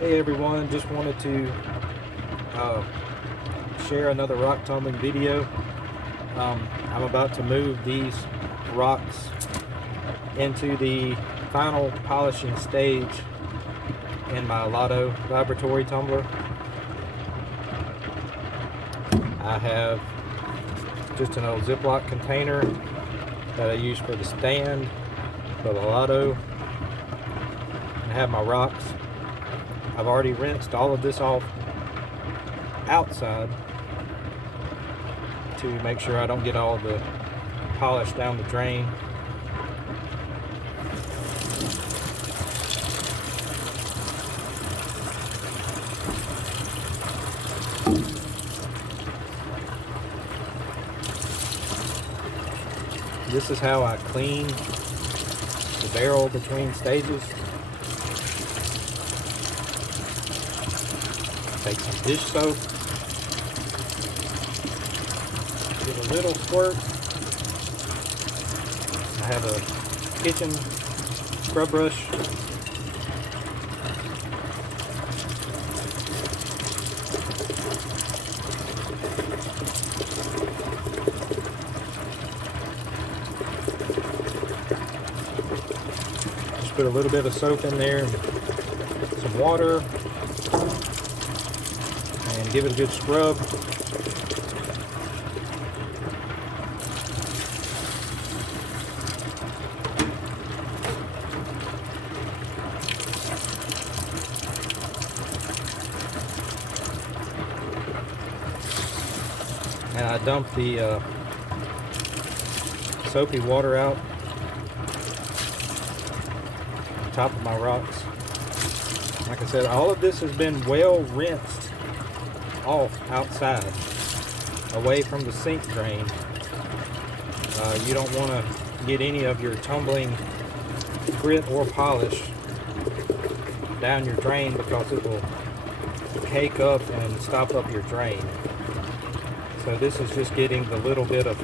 Hey everyone, just wanted to share another rock tumbling video. I'm about to move these rocks into the final polishing stage in my Lotto Vibratory tumbler. I have just an old Ziploc container that I use for the stand for the Lotto. I have my rocks. I've already rinsed all of this off outside to make sure I don't get all the polish down the drain. This is how I clean the barrel between stages. Take some dish soap, give a little squirt. I have a kitchen scrub brush. Just put a little bit of soap in there, some water, and give it a good scrub. And I dump the soapy water out on top of my rocks. Like I said, all of this has been well rinsed off outside, away from the sink drain. You don't want to get any of your tumbling grit or polish down your drain, because it will cake up and stop up your drain. So this is just getting the little bit of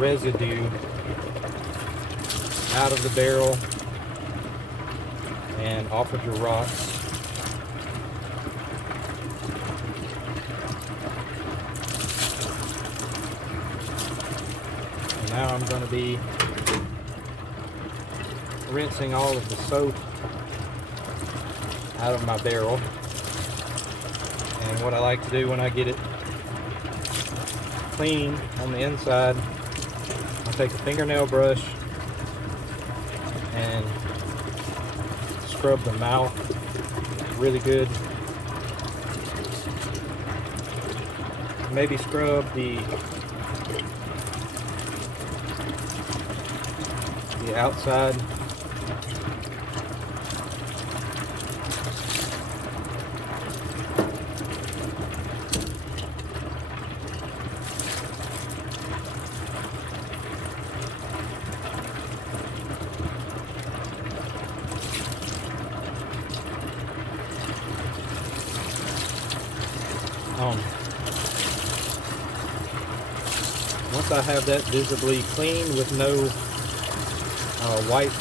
residue out of the barrel and off of your rocks. And now I'm going to be rinsing all of the soap out of my barrel. And what I like to do when I get it clean on the inside, I'll take a fingernail brush and scrub the mouth really good. Maybe scrub the outside. Once I have that visibly clean with no white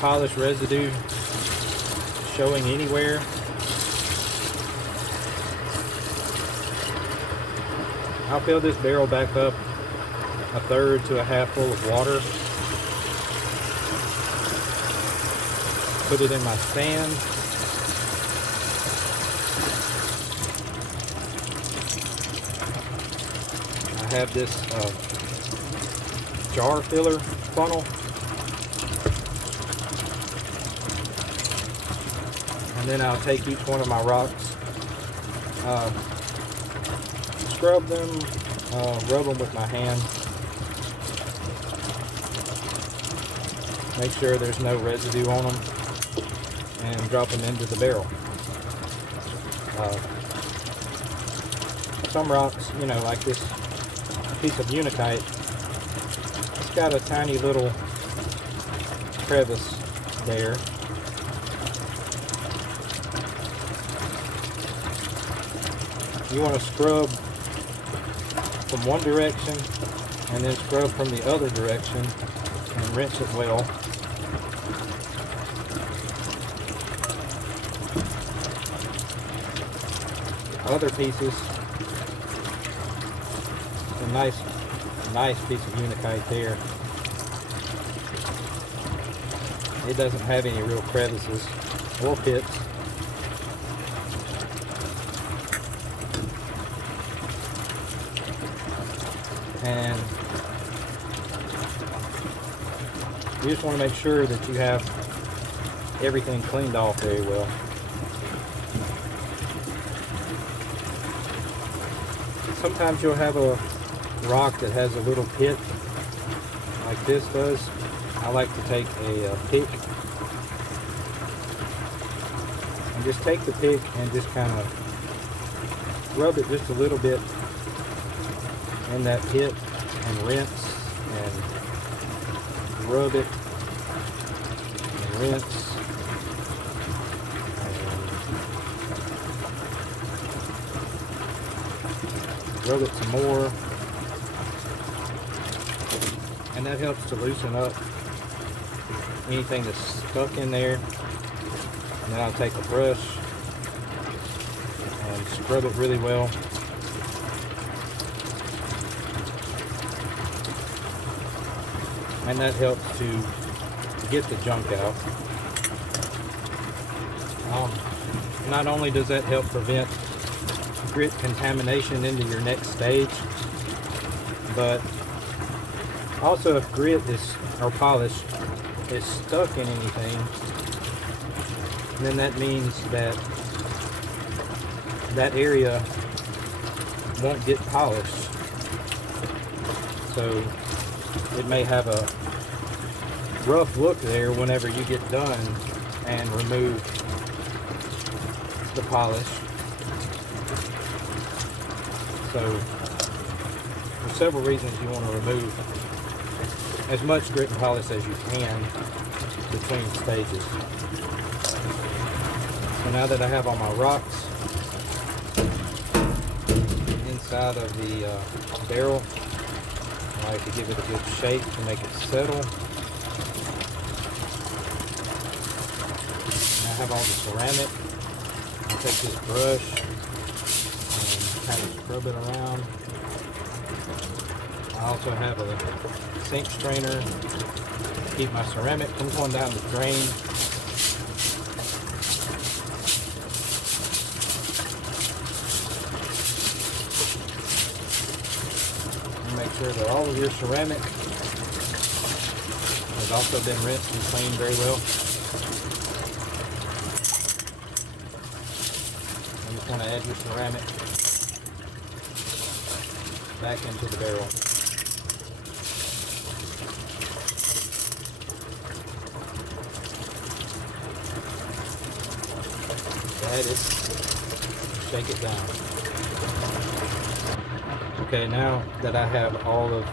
polish residue showing anywhere, I'll fill this barrel back up a third to a half full of water. Put it in my stand. I have this jar filler funnel, and then I'll take each one of my rocks, scrub them, rub them with my hand, make sure there's no residue on them, and drop them into the barrel. Some rocks, you know, like this piece of unitite, it's got a tiny little crevice there. You want to scrub from one direction and then scrub from the other direction and rinse it well. other pieces. A nice piece of Unikite there. It doesn't have any real crevices or pits. And you just want to make sure that you have everything cleaned off very well. Sometimes you'll have a rock that has a little pit like this does. I like to take a pick and just take the pick and just kind of rub it just a little bit in that pit and rinse and rub it and rinse and rub it some more, and that helps to loosen up anything that's stuck in there. And then I'll take a brush and scrub it really well. And that helps to get the junk out. Not only does that help prevent grit contamination into your next stage, but also if grit or polish is stuck in anything, then that means that that area won't get polished. So it may have a rough look there whenever you get done and remove the polish. So for several reasons you want to remove as much grit and polish as you can between stages. So now that I have all my rocks inside of the barrel, I like to give it a good shake to make it settle. Now I have all the ceramic. I'll take this brush and kind of scrub it around. I also have a sink strainer to keep my ceramic from going down the drain. Make sure that all of your ceramic has also been rinsed and cleaned very well. You just want to add your ceramic back into the barrel. Add it, shake it down. Okay, now that I have all of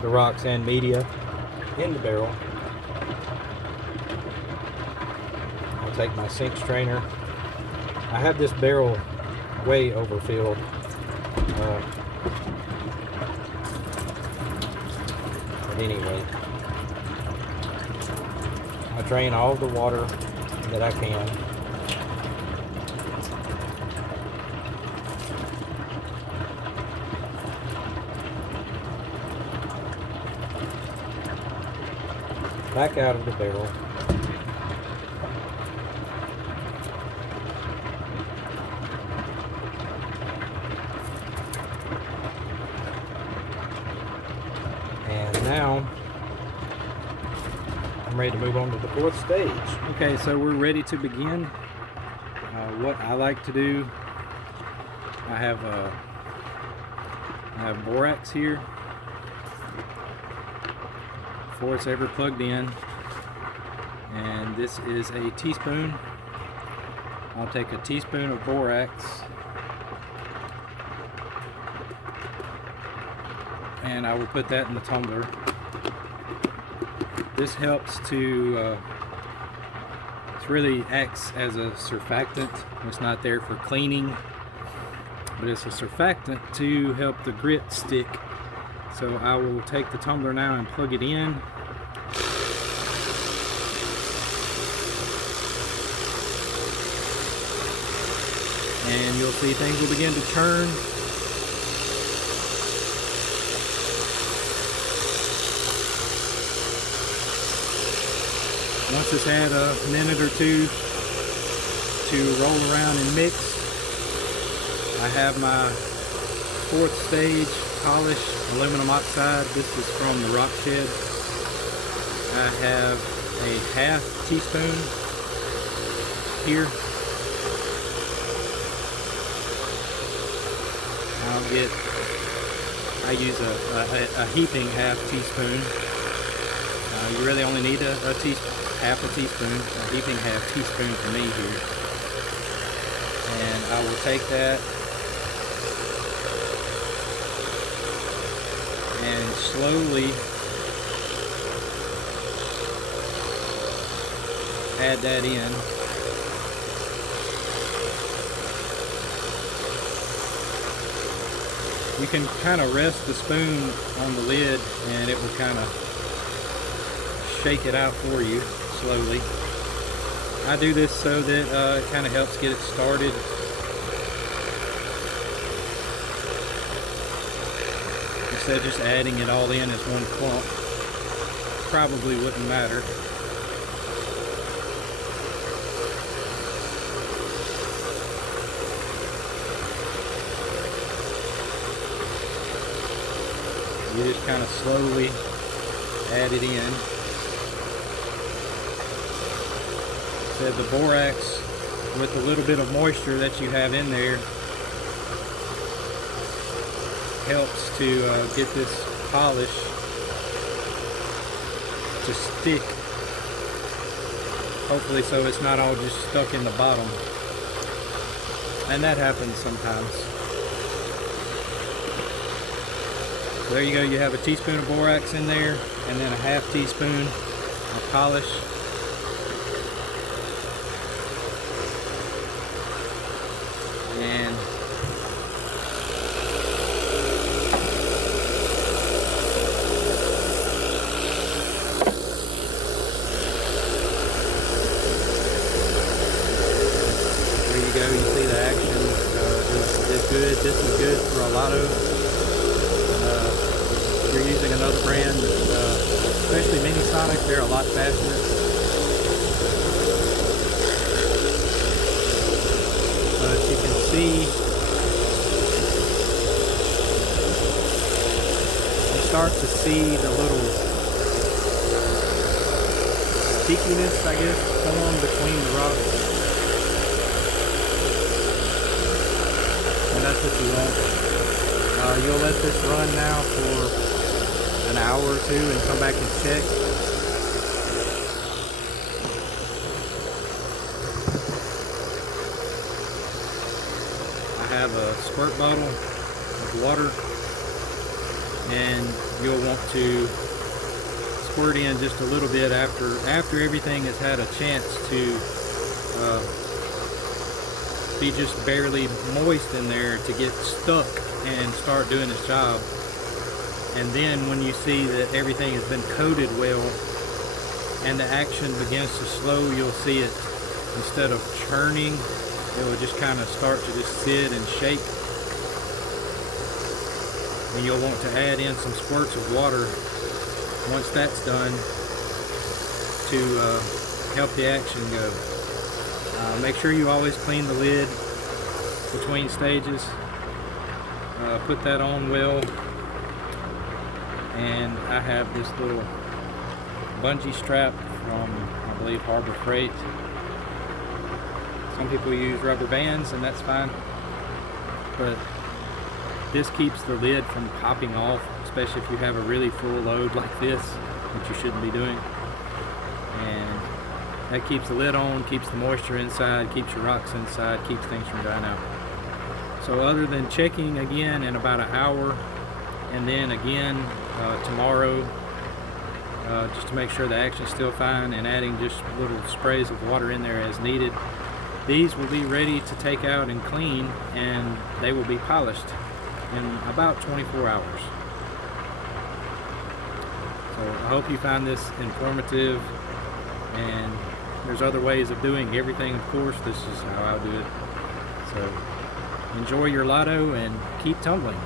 the rocks and media in the barrel, I'll take my sink strainer. I have this barrel way overfilled. But anyway, I drain all of the water that I can. Back out of the barrel. And now I'm ready to move on to the fourth stage. Okay, so we're ready to begin. What I like to do, I have borax here. Before it's ever plugged in, and this is a teaspoon. I'll take a teaspoon of borax and I will put that in the tumbler. This helps to it really acts as a surfactant. It's not there for cleaning, but it's a surfactant to help the grit stick. So I will take the tumbler now and plug it in. and you'll see things will begin to churn. Once it's had a minute or two to roll around and mix, I have my 4th stage polished aluminum oxide. This is from the Rock Shed. I have a half teaspoon here. I use a heaping half teaspoon. You really only need half a teaspoon, a heaping half teaspoon for me here. And I will take that and slowly add that in. You can kind of rest the spoon on the lid and it will kind of shake it out for you slowly. I do this so that it kind of helps get it started. Instead of just adding it all in as one clump, probably wouldn't matter. You just kind of slowly add it in. Said the borax, with a little bit of moisture that you have in there, helps to get this polish to stick. Hopefully, so it's not all just stuck in the bottom. And that happens sometimes. So there you go, you have a teaspoon of borax in there, and then a half teaspoon of polish. And there you go, you see the action is good. This is good for a lot of if you're using another brand, especially Mini Sonic, they're a lot faster. But you can see, you start to see the little stickiness, I guess, form between the rocks. And that's what you want. You'll let this run now for an hour or two and come back and check. I have a squirt bottle of water, and you'll want to squirt in just a little bit after everything has had a chance to be just barely moist in there to get stuck and start doing its job. And then when you see that everything has been coated well and the action begins to slow, you'll see it, instead of churning, it will just kind of start to just sit and shake. And you'll want to add in some squirts of water once that's done to help the action go. Make sure you always clean the lid between stages. Put that on well. And I have this little bungee strap from, I believe, Harbor Freight. Some people use rubber bands, and that's fine. But this keeps the lid from popping off, especially if you have a really full load like this, which you shouldn't be doing. And that keeps the lid on, keeps the moisture inside, keeps your rocks inside, keeps things from drying out. So other than checking again in about an hour, and then again tomorrow, just to make sure the action's still fine, and adding just little sprays of water in there as needed, these will be ready to take out and clean, and they will be polished in about 24 hours. So I hope you find this informative, and there's other ways of doing everything, of course. This is how I do it. So enjoy your lotto and keep tumbling.